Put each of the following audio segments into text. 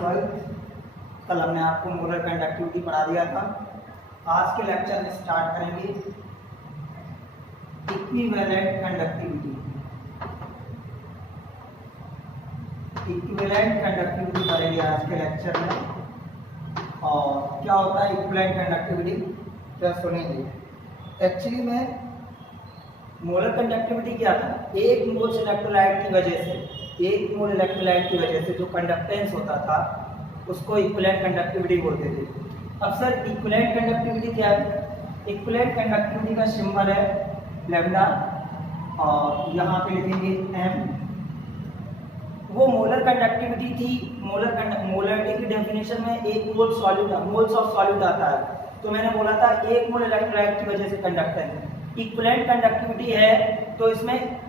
12th। कल हमने आपको मोलर कंडक्टिविटी पढ़ा दिया था। आज के लेक्चर में स्टार्ट करेंगे इक्विवेलेंट कंडक्टिविटी। इक्विवेलेंट कंडक्टिविटी पढ़ेंगे आज के लेक्चर में। और क्या होता है इक्विवेलेंट कंडक्टिविटी, क्या सुनेंगे। एक्चुअली में मोलर कंडक्टिविटी क्या था, एक मोल इलेक्ट्रोलाइट की वजह से, एक मोल इलेक्ट्रोलाइट की वजह से जो कंडक्टेंस होता था उसको इक्विवेलेंट कंडक्टिविटी बोलते थे। अब सर इक्विवेलेंट कंडक्टिविटी क्या है? इक्विवेलेंट कंडक्टिविटी का सिंबल है लैम्डा और यहाँ पे लिखेंगे m। वो मोलर कंडक्टिविटी थी। मोलरिटी की डेफिनेशन में एक मोल सॉल्यूट, मोल्स ऑफ सॉल्यूट आता है। तो मैंने बोला था एक मोल इलेक्ट्रोलाइट की वजह से कंडक्टेंस। इक्विवेलेंट कंडक्टिविटी है तो इसमें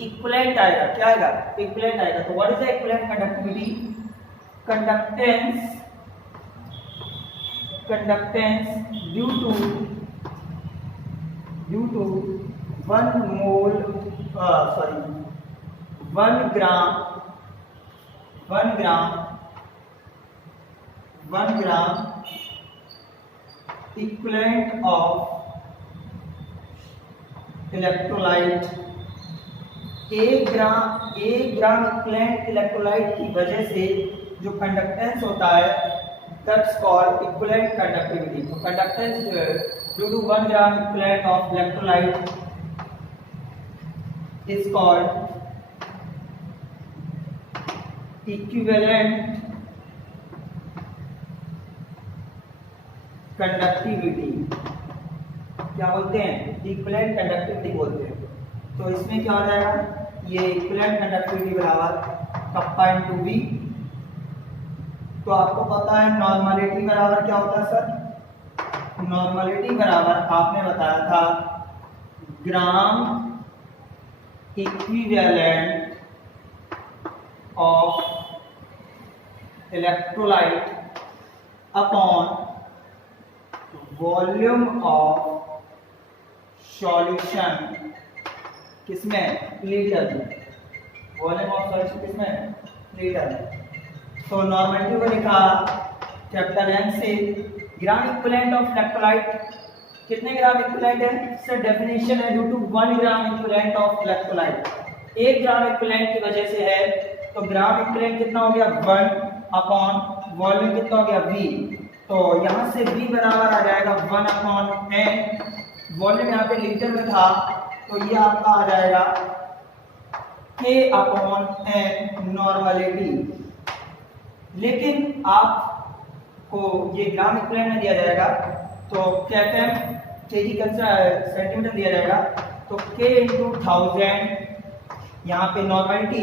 इक्विवेलेंट आएगा। क्या आएगा? इक्विवेलेंट आएगा। तो what is the equivalent conductivity? Conductance due to 1 gram equivalent of electrolyte. 1 gram equivalent electrolyte की वजह से जो कंडक्टेंस होता है दैट्स कॉल्ड इक्विवेलेंट कंडक्टिविटी। तो conductance due to 1 gram equivalent of electrolyte is called equivalent conductivity. क्या बोलते हैं? इक्विवेलेंट कंडक्टिविटी बोलते हैं। तो इसमें क्या हो जाएगा, ये इक्विवेलेंट कंडक्टिविटी बराबर कप्पा इंटू वी। तो आपको पता है नॉर्मलिटी बराबर क्या होता है सर? नॉर्मलिटी बराबर आपने बताया था ग्राम equivalent of electrolyte upon volume of solution. किसमें? लीटर में। वॉल्यूम ऑफ सॉल्यूशन किसमें? लीटर में। तो नॉर्मलिटी को लिखा कैपिटल एन से। ग्राम इक्विवेलेंट ऑफ इलेक्ट्रोलाइट कितने ग्राम इक्विवेलेंट है? सर डेफिनेशन है due to 1 gram equivalent of electrolyte. 1 gram equivalent की वजह से है तो ग्राम इक्विवेलेंट कितना हो गया? 1 अपॉन वॉल्यूम कितना हो गया? v। तो यहाँ से v बराबर आ जाएगा 1 अपॉन n। वॉल्यूम यहाँ पे लीटर में था तो ये आपका आ जाएगा k अपॉन n नॉर्मलिटी। लेकिन आपको ये ग्राम इक्विवेलेंट में दिया जाएगा तो km सेंटीमीटर दिया जाएगा। तो k इंटू 1000 यहाँ पे नॉर्मलिटी,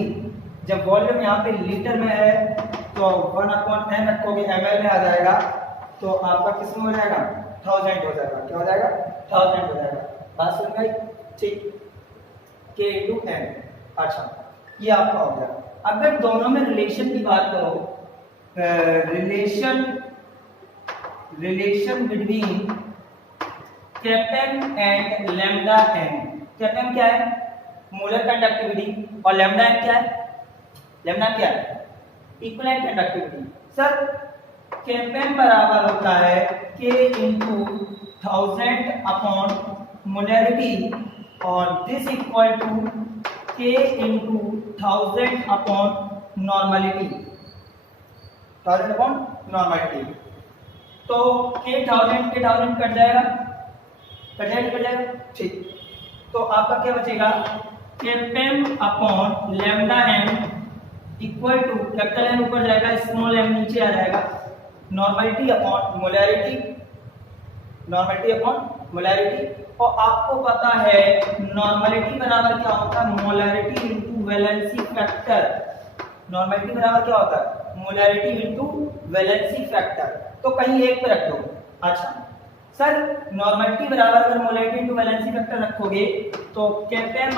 जब वॉल्यूम यहाँ पे लीटर में है तो 1 अपॉन n रखोगे ml में आ जाएगा। तो आपका किस में हो जाएगा? 1000 हो जाएगा। क्या हो जाएगा? 1000 हो जाएगा। बात सुन गई? ठीक। k into n। अच्छा, ये आपका हो गया। अगर दोनों में रिलेशन की बात करो, relation between kappa m and lambda n। Kappa m क्या है? Molar conductivity. और लैम्डा n क्या है? लैम्डा क्या है? Equivalent conductivity. सर कैपेम बराबर होता है k इंटू 1000 अपॉन मोलरिटी और this equal to k into 1000 upon normality. 1000 upon normality. तो k 1000 के 1000 कट जाएगा, कट जाएगा। ठीक। तो आपका क्या बचेगा? Kappa m upon lambda n equal to capital N ऊपर जाएगा, स्मॉल m नीचे आ जाएगा, normality upon molarity. Normality upon molarity. और आपको पता है नॉर्मलिटी बराबर क्या होता है? Molarity into valency factor. Normality बराबर क्या होता है? Molarity into valency factor. तो कहीं एक पे रख दो। अच्छा सर नॉर्मलिटी बराबर अगर मोलरिटी इनटू वैलेंसी फैक्टर रखोगे तो कैपेम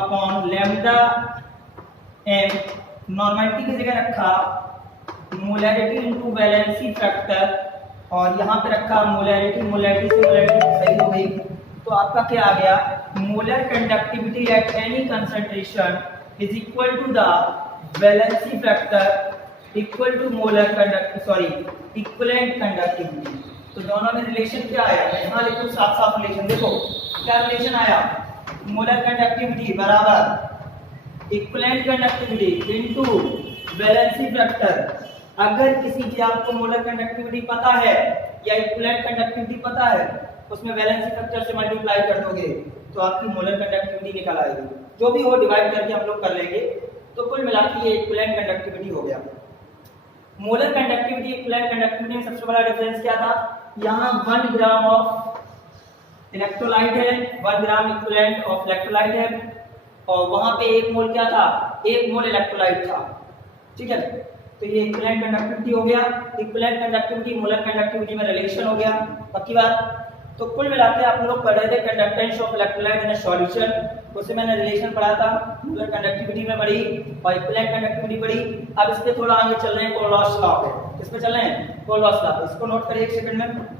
अपॉन लैम्डा m। नॉर्मलिटी की जगह रखा मोलरिटी इनटू वैलेंसी फैक्टर और यहाँ पे रखा मोलरिटी से मोलरिटी सही हो गई। तो आपका क्या आ गया? Molar conductivity at any concentration is equal to the valency factor equal to molar conductivity equivalent conductivity. तो दोनों में रिलेशन क्या आया, मैं यहाँ लिखूं साफ साफ रिलेशन, देखो क्या रिलेशन आया, मोलर कंडक्टिविटी बराबर equivalent conductivity into valency factor. अगर किसी की आपको मोलर कंडक्टिविटी पता है या इक्विवेलेंट कंडक्टिविटी पता है, उसमें वैलेंसी फैक्टर से मल्टीप्लाई कर दोगे तो आपकी मोलर कंडक्टिविटी निकल आएगी। जो भी हो डिवाइड करके हम लोग कर लेंगे, तो कुल मिला के ये इक्विवेलेंट कंडक्टिविटी हो गया। मोलर कंडक्टिविटी इक्विवेलेंट कंडक्टिविटी में सबसे बड़ा डिफरेंस क्या था, यहाँ 1 ग्राम ऑफ इलेक्ट्रोलाइट है, 1 ग्राम इक्विवेलेंट ऑफ इलेक्ट्रोलाइट है, और वहां पे 1 मोल क्या था, 1 मोल इलेक्ट्रोलाइट था। ठीक है, तो ये इक्विवेलेंट कंडक्टिविटी हो गया। इक्विवेलेंट कंडक्टिविटी मोलर कंडक्टिविटी में रिलेशन हो गया, पक्की बात। तो कुल मिलाकर आप लोग पढ़ रहे थे conductance of electrolyte in a solution, उससे मैंने रिलेशन पढ़ा था, मोलर कंडक्टिविटी में पढ़ी और इक्विवेलेंट कंडक्टिविटी पढ़ी। अब इस पे थोड़ा आगे चल रहे हैं, कोलोस लॉ पे। किस पे चल रहे हैं, कोलोस लॉ पे। इसको नोट करिए 1 सेकंड में।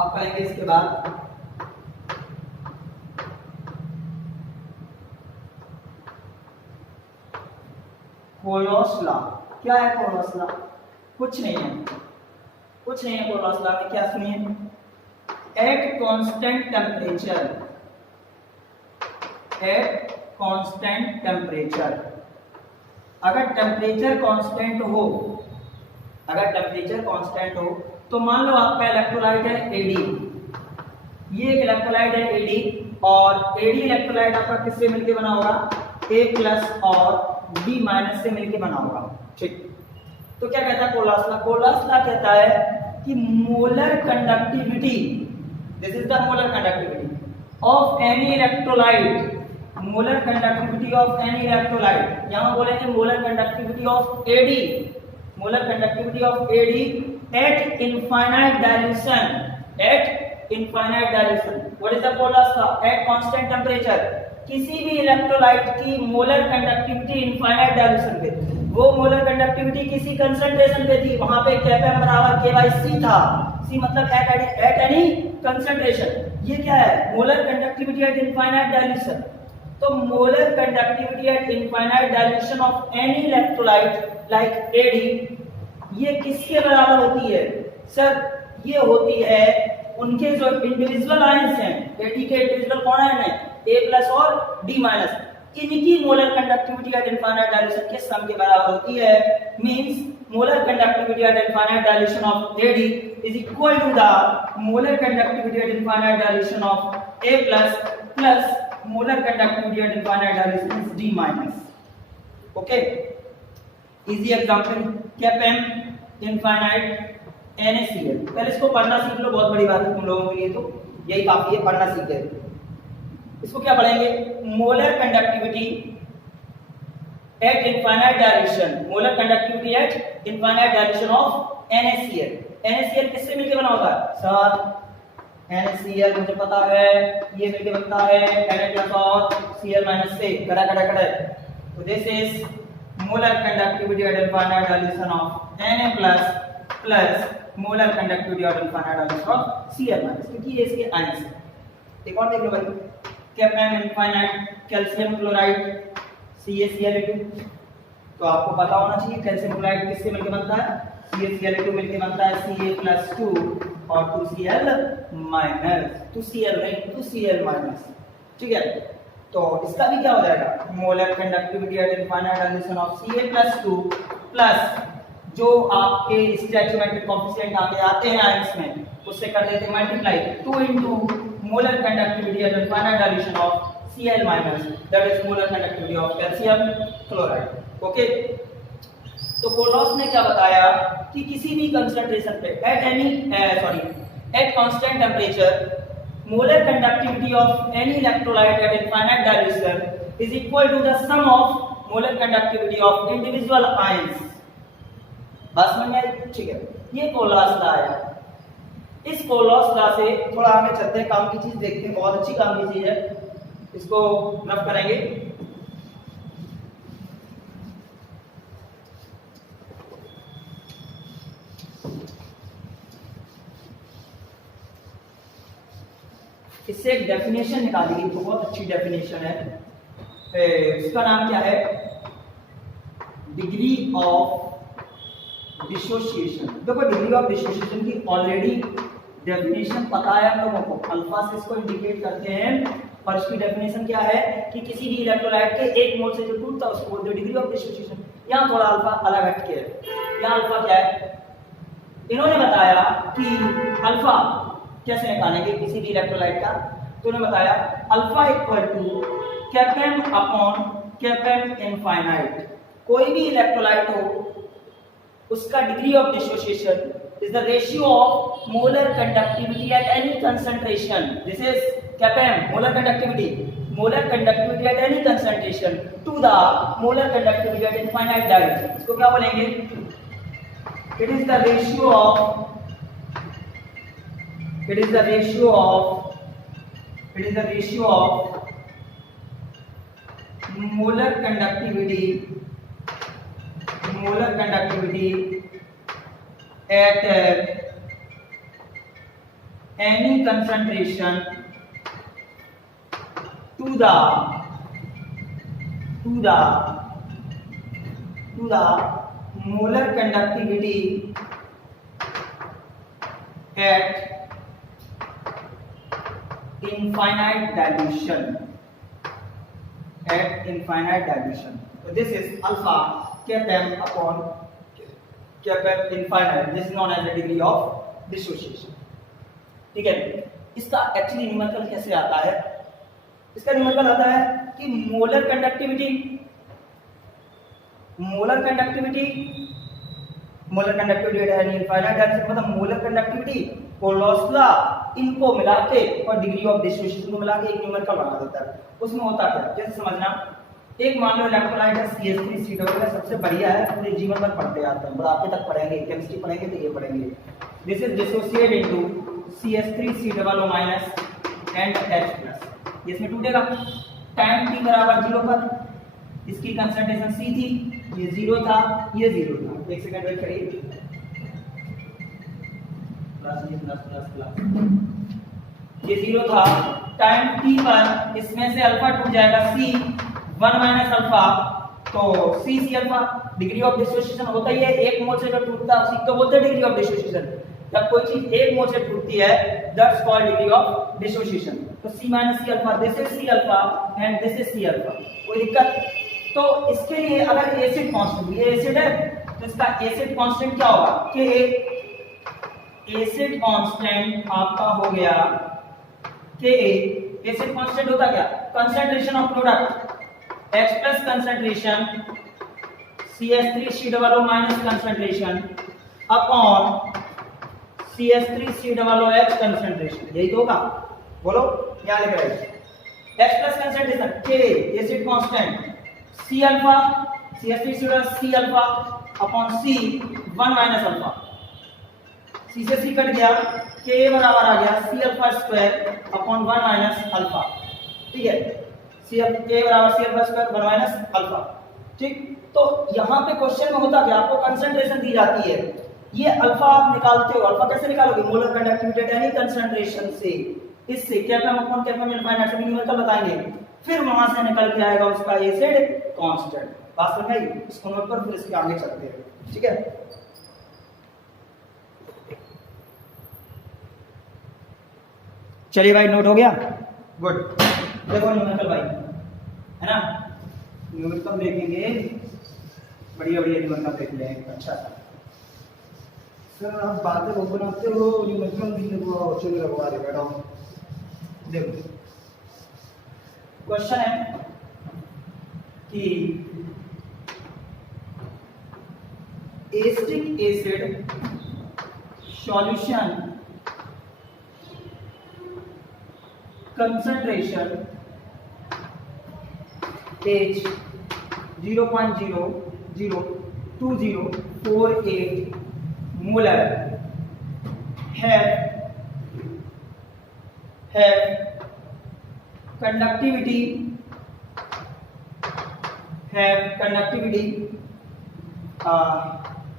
आप पढ़ेंगे इसके बाद कोलोस लॉ। क्या है कोलोस लॉ, कुछ नहीं है, कुछ नहीं है कोलोस लॉ में। क्या सुनिए, at constant temperature, at constant temperature, अगर टेम्परेचर कांस्टेंट हो, अगर टेम्परेचर कांस्टेंट हो, तो मान लो आपका इलेक्ट्रोलाइट है Ad, ये एक इलेक्ट्रोलाइट है Ad, और Ad इलेक्ट्रोलाइट आपका किससे मिलके बना होगा, A प्लस और B माइनस से मिलके बना होगा। ठीक, तो क्या कहता है कोलोस लॉ, कोलोस लॉ कहता है कि molar conductivity, this is the molar conductivity of any electrolyte, molar conductivity of any electrolyte, यहां बोलेंगे molar conductivity of Ad, molar conductivity of Ad at infinite dilution, at infinite dilution, what is the Colos law, at constant temperature, किसी भी electrolyte की molar conductivity infinite dilution पे, वो molar conductivity किसी concentration पे थी, वहां पे Km बराबर K/C था, C मतलब at any concentration। ये क्या है, molar conductivity at infinite dilution. तो molar conductivity at infinite dilution of any electrolyte like Ad, ये किसके बराबर होती है सर, ये होती है उनके जो इंडिविजुअल आयंस हैं, Ad के इंडिविजुअल कौन आयन है, A प्लस और D माइनस, इनकी molar conductivity at infinite dilution के सम के बराबर होती है। Means molar conductivity at infinite dilution of Ad is equal to the molar conductivity at infinite dilution of A plus plus molar conductivity at infinite dilution of D minus. Okay, easy example, Km infinite NaCl। पहले इसको पढ़ना सीख लो, बहुत बड़ी बात है तुम लोगों के लिए, तो यही काफी है, पढ़ना सीख गए। इसको क्या पढ़ेंगे, molar conductivity at infinite dilution, molar conductivity at infinite dilution of NaCl। NaCl किससे मिलके बना होता है सर, NaCl मुझे पता है ये मिलके बनता है Na+ और Cl- से, कड़ा कड़ा कड़ा। तो this is molar conductivity at infinite dilution of Na plus molar conductivity at infinite dilution of Cl minus, क्योंकि ये इसके आयंस हैं। एक और देख लो भाई, Km infinite calcium chloride CaCl2, तो आपको पता होना चाहिए कैल्शियम क्लोराइड किससे मिलकर बनता है, CaCl2 मिलकर बनता है Ca+2 और 2Cl माइनस, 2Cl नहीं 2Cl माइनस। ठीक है, तो इसका भी क्या हो जाएगा, molar conductivity at infinite dilution of Ca+2 plus जो आपके स्टोइकोमेट्रिक कोएफिशिएंट आगे आते हैं आयंस में, उससे कर देते हैं multiply 2 into molar conductivity at infinite dilution of Cl minus, that is molar conductivity of calcium chloride. Okay, तो कोलोस ने क्या बताया कि किसी भी कंसंट्रेशन पे at constant temperature molar conductivity of any electrolyte at infinite dilution is equal to the sum of molar conductivity of individual ions। बस समझ में आई? ठीक है, ये कोलॉस लॉ आया। इस कोलॉस लॉ से थोड़ा आगे चलते हैं, काम की चीज देखते हैं, बहुत अच्छी काम की चीज है, इसको रफ करेंगे। इससे एक डेफिनेशन निकाली गई, बहुत अच्छी डेफिनेशन है। इसका नाम क्या है? Degree of dissociation. देखो डिग्री ऑफ डिसोसिएशन की ऑलरेडी डेफिनेशन पता है हम लोगों को, अल्फा से इसको इंडिकेट करते हैं। और इसकी डेफिनेशन क्या है कि किसी भी इलेक्ट्रोलाइट के एक मोल से जो टूटता है उसको बोलते हैं डिग्री ऑफ डिसोसिएशन। यहाँ थोड़ा अल्फा अलग हट के है। यहाँ अल्फा क्या है? इन्होंने बताया कि अल्फा कैसे निकालेंगे किसी भी इलेक्ट्रोलाइट का, तो उन्होंने बताया alpha equal to Kpm upon Kpm infinite. कोई भी इलेक्ट्रोलाइट हो उसका degree of dissociation is the ratio of molar conductivity at any concentration. This is Kpm, molar conductivity. Molar conductivity at any concentration to the molar conductivity at infinite direction. इसको क्या बोलेंगे? It is the ratio of molar conductivity at any concentration to the molar conductivity at infinite dilution. So this is alpha Kpm upon Kpm infinite. This is known as the degree of dissociation. ठीक है, इसका actually numerical कैसे आता है? इसका numerical आता है कि molar conductivity at infinite direction, मतलब मोलर कंडक्टिविटी, कोलॉस लॉ, इनको मिला के और डिग्री ऑफ डिसोसिएशन को मिला के एक न्यूमेरिकल बना देता है। उसमें होता क्या, जैसे समझना, एक मान लो इलेक्ट्रोलाइट है CH3COO, सबसे बढ़िया है, पूरे जीवन भर पढ़ते आते हैं, बुढ़ापे तक पढ़ेंगे, केमिस्ट्री पढ़ेंगे तो ये पढ़ेंगे। This is dissociate into CH3COO- and H+। ये इसमें टूटेगा टाइम t बराबर 0 पर, इसकी कंसंट्रेशन C थी, ये 0 था, ये 0 था। एक सेकंड वेट करिए, ये 0 था, टाइम t पर इसमें से अल्फा टूट जाएगा C 1 माइनस अल्फा, तो C alpha. Degree of dissociation होता ही है, एक मोल से जो टूटता है उसी को बोलते हैं डिग्री ऑफ डिसोसिएशन। जब कोई चीज एक मोल से टूटती है that's called degree of dissociation. तो C minus C alpha, this is C alpha and this is C alpha. कोई दिक्कत? तो इसके लिए अगर एसिड कांस्टेंट, ये एसिड है तो इसका एसिड कांस्टेंट क्या होगा? Ka। एसिड कांस्टेंट आपका हो गया Ka। एसिड कांस्टेंट होता क्या? Concentration of product H plus concentration CH3COO minus concentration upon CH3COOH concentration. यही तो होगा, बोलो क्या लिख रहे हैं? H plus concentration K, acid constant, C alpha, CH3COOH C alpha upon C 1 minus alpha. C से C कट गया, K बराबर आ गया C alpha square upon 1 minus alpha. ठीक है, K बराबर C alpha square 1 minus alpha. ठीक, तो यहाँ पे क्वेश्चन में होता क्या, आपको कंसंट्रेशन दी जाती है, ये अल्फा आप निकालते हो। अल्फा कैसे निकालोगे? Molar conductivity at any concentration से, इससे Kpm अपॉन Kpm इनफाइनाइट से न्यूमेरिकल बताएंगे, फिर वहां से निकल के आएगा उसका एसिड कांस्टेंट। बात समझ आई? इसको नोट कर, फिर इसके आगे चलते हैं। ठीक है, चलिए भाई, नोट हो गया? गुड। देखो न्यूमेरिकल भाई, है ना, न्यूमेरिकल देखेंगे, बढ़िया बढ़िया न्यूमेरिकल देख लें। अच्छा सर, आप बातें वो बनाते हो, न्यूमेरिकल भी लगवा दे बैठा हूं। देखो क्वेश्चन है कि acetic acid solution concentration H 0.002048 molar have conductivity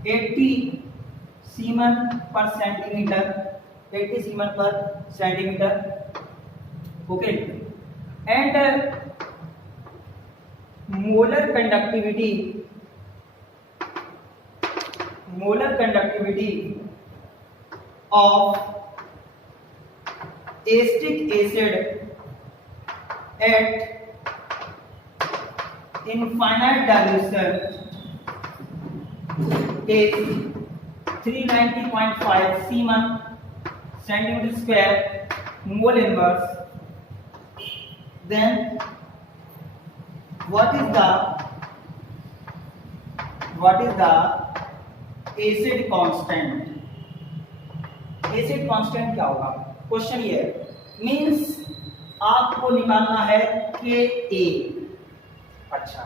80 Siemens per centimeter, 80 Siemens per centimeter. Okay, and molar conductivity of acetic acid at infinite dilution is 390.5 Siemens centimeter square mole inverse. Then what is the acid constant? acid constant क्या होगा? Question ये है, means आपको निकालना है Ka। अच्छा,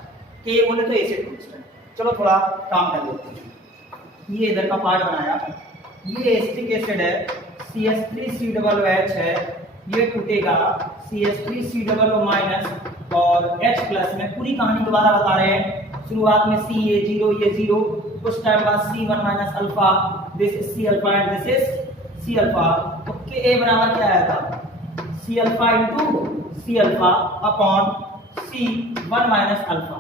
K बोले तो एसिड कांस्टेंट। चलो थोड़ा काम कर लेते हैं। ये इधर का पार्ट बनाया, ये एसिटिक एसिड है, CH3COOH है, ये टूटेगा CH3COO माइनस और H प्लस में। पूरी कहानी दोबारा बता रहे हैं। शुरुआत में C ये 0 ये 0, कुछ टाइम बाद C1 minus alpha, this is C alpha and this is C alpha. तो Ka बराबर क्या आया था? C alpha into C alpha upon C1 minus alpha,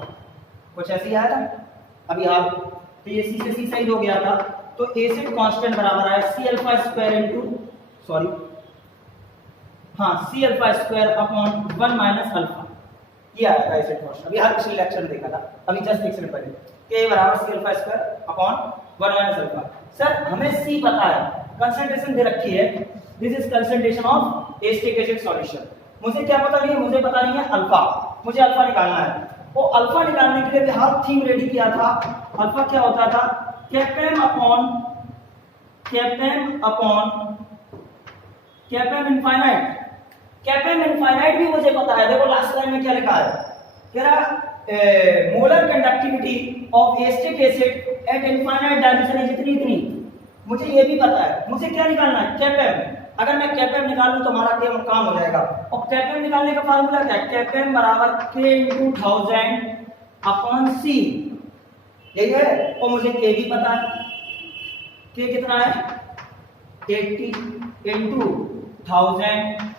कुछ ऐसे ही आया था। अभी आप तो ये C से C साइड हो गया था, तो एसिड कांस्टेंट बराबर आया C alpha square into C alpha square upon 1 minus alpha. ये आया था एसिड कांस्टेंट। अभी हर पिछले लेक्चर में देखा था, अभी जस्ट एक सेकंड पहले। K बराबर C alpha square upon 1 minus alpha. Sir हमें C पता है, कंसंट्रेशन दे रखी है, this is concentration of acetic acid solution. मुझे क्या पता नहीं है? मुझे पता नहीं है अल्फा, मुझे अल्फा निकालना है। वो अल्फा निकालने के लिए भी हाफ थीम रेडी किया था। अल्फा क्या होता था? कैपेम इनफाइनाइट। कैपेम इनफाइनाइट भी मुझे पता है। देखो लास्ट लाइन में क्या लिखा है, कह रहा molar conductivity of acetic acid eight infinite dilution is इतनी। मुझे ये भी पता है। मुझे क्या निकालना है? कैपेम। अगर मैं कैपेम निकालूं तो हमारा काम हो जाएगा। और कैपेम निकालने का फार्मूला क्या है? कैपेम बराबर K × 1000 अपॉन C, यही है। और मुझे K भी पता है। K कितना है? 80 × 1000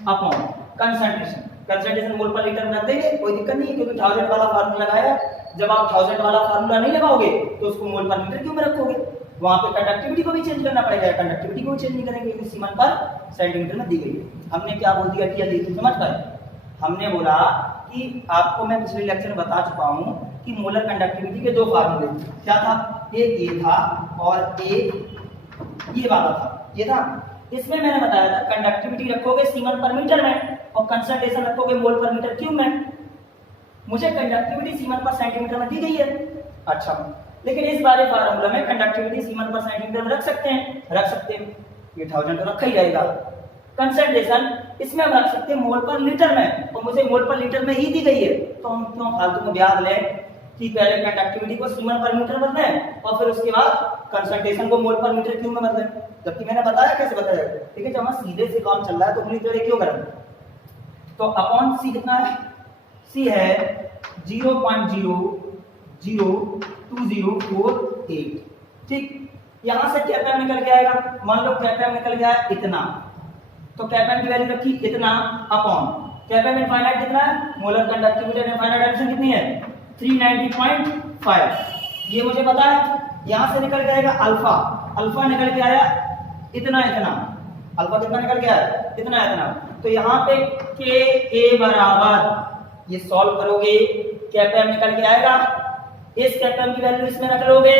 अपॉन कंसंट्रेशन मोल पर लीटर में रख देंगे, कोई दिक्कत नहीं है, क्योंकि 1000 वाला फार्मूला लगाया है। जब आप 1000 वाला फार्मूला नहीं लगाओगे तो उसको मोल पर लीटर क्यों में रखोगे? वहां पे कंडक्टिविटी को भी चेंज करना पड़ेगा। कंडक्टिविटी को भी चेंज नहीं करेंगे क्योंकि सीमेंस पर सेंटीमीटर में दी गई है। हमने क्या बोल दिया कि यदि तुम समझ पाए, हमने बोला कि आपको मैं पिछले लेक्चर में बता चुका हूं कि मोलर कंडक्टिविटी के दो फार्मूले क्या था, एक ये था और एक ये वाला था। ये था, इसमें मैंने बताया था कंडक्टिविटी रखोगे सीमेंस पर मीटर में और कंसंट्रेशन रखोगे मोल पर मीटर क्यूब में। मुझे कंडक्टिविटी सीमेंस पर सेंटीमीटर में दी गई है। अच्छा, लेकिन इस वाले फार्मूला में कंडक्टिविटी सीमेंस पर सेंटीमीटर में रख सकते हैं। ये 1000 तो रखा ही रहेगा। कंसंट्रेशन इसमें हम रख सकते हैं मोल पर लीटर में, और मुझे मोल पर लीटर में ही दी गई है। तो हम क्यों फालतू में ब्याज लें कि पहले कंडक्टिविटी को सीमेंस पर मीटर बदलें और फिर उसके बाद कंसंट्रेशन को मोल पर मीटर क्यूब में बदलें, जबकि मैंने बताया कैसे बताया। ठीक है, जब हम सीधे से काम चल रहा है तो उंगली टेढ़ी क्यों करें। तो अपॉन C कितना है? C है 0.00208। ठीक, यहां से कैपेम निकल के आएगा। मान लो कैपेम निकल गया है इतना, तो कैपेम की वैल्यू रखी इतना अपॉन कैपेम इनफाइनाइट कितना है? मोलर कंडक्टिविटी इनफाइनाइट डायमेंशन कितनी है? 390.5। ये मुझे पता है। यहां से निकल के आएगा अल्फा। अल्फा निकल के आया इतना। अल्फा कितना निकल के आया? इतना। तो यहाँ पे Ka बराबर, ये सॉल्व करोगे कैपेम निकल के आएगा। इस कैपेम की वैल्यू इसमें रख लोगे।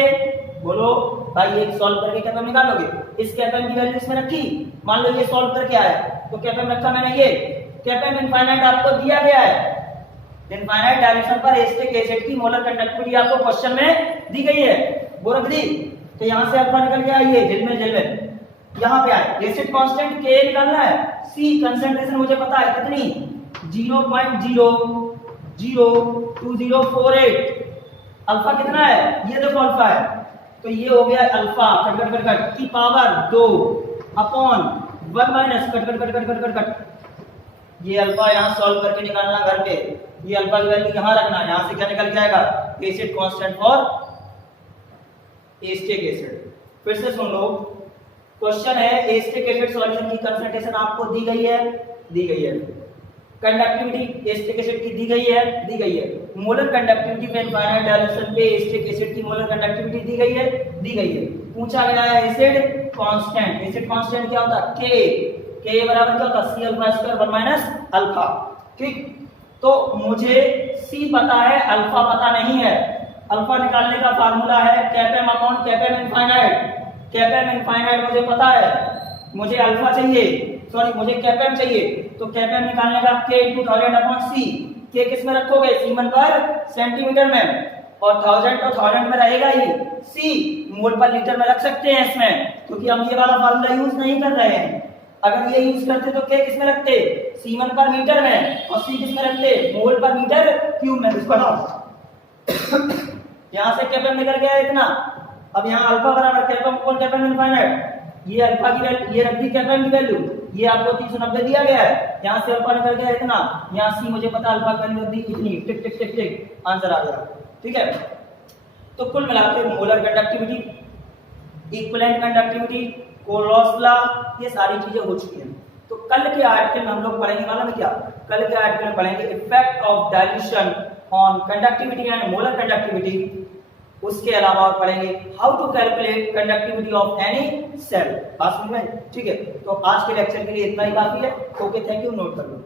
बोलो भाई, एक सॉल्व करके कैपेम निकालोगे। इस कैपेम की वैल्यू इसमें रखी, मान लो ये सॉल्व करके आया तो कैपेम रखा मैंने। ये कैपेम इनफाइनाइट आपको दिया गया है। इनफाइनाइट डायल्यूशन पर एसिटिक एसिड की मोलर कंडक्टिविटी आपको क्वेश्चन में दी गई है, वो रख दी। तो यहां से अल्फा निकल गया, ये जेल में यहां पे आए। एसिड कांस्टेंट K निकालना है। C कंसंट्रेशन मुझे पता है कितनी, 0.0 0.2048। अल्फा कितना है, ये देखो अल्फा है, तो ये हो गया alpha cut cut cut cut की power 2 upon 1 minus cut cut cut cut cut cut cut. ये अल्फा यहाँ सॉल्व करके निकालना घर पे, ये अल्फा की वैल्यू यहाँ रखना, यहाँ से क्या निकल के आएगा, acid constant for acetic acid. फिर से सुन लो, क्वेश्चन है एस्टिक एसिड सॉल्यूशन की कंसंट्रेशन आपको दी गई है, दी गई है। कंडक्टिविटी एस्टिक एसिड की दी गई है, दी गई है। मोलर कंडक्टिविटी पे इनफाइनाइट डायल्यूशन पे एस्टिक एसिड की मोलर कंडक्टिविटी दी गई है, दी गई है। पूछा गया है एसिड कांस्टेंट, एसिड कांस्टेंट क्या होता है, के बराबर क्या होता है, C alpha square 1 minus alpha. ठीक, तो मुझे सी पता है, अल्फा पता नहीं है। अल्फा निकालने का फार्मूला है कैपेम अपॉन कैपेम इनफाइनाइट। कैपेम इनफाइनाइट मुझे पता है, मुझे अल्फा चाहिए, सॉरी मुझे कैपेम चाहिए, तो कैपेम निकालने का k × 1000 अपॉन सी। k किस में रखोगे, सीमन पर सेंटीमीटर में, और 1000 तो 1000 में रहेगा ही, c मोल पर लीटर में रख सकते हैं इसमें, क्योंकि हम ये वाला फार्मूला यूज नहीं कर रहे हैं। अगर ये यूज करते तो k किस में रखते, सीमन पर मीटर में, और c किस में रखते, मोल पर मीटर क्यूब में। इसको हटाओ, यहाँ से कैपेम निकल गया इतना। अब यहाँ अल्फा बराबर कैपेम अपॉन कैपेम इनफाइनाइट, ये अल्फा की वैल्यू, ये रख दी कैपेम की वैल्यू, ये आपको 390 दिया गया है, यहाँ से अल्फा निकल गया इतना, यहाँ सी मुझे पता अल्फा की वैल्यू रख दी इतनी, टिक टिक टिक टिक, आंसर आ गया। ठीक है, तो कुल मिलाकर molar conductivity, equivalent conductivity, Kohlrausch law, ये सारी चीजें हो चुकी हैं। तो कल के आर्टिकल में हम लोग पढ़ेंगे, मालूम है क्या, कल के आर्टिकल में पढ़ेंगे effect of dilution on conductivity and molar conductivity. उसके अलावा और पढ़ेंगे how to calculate conductivity of any cell. बात समझ में? ठीक है, तो आज के लेक्चर के लिए इतना ही काफी है। ओके, थैंक यू, नोट कर लो।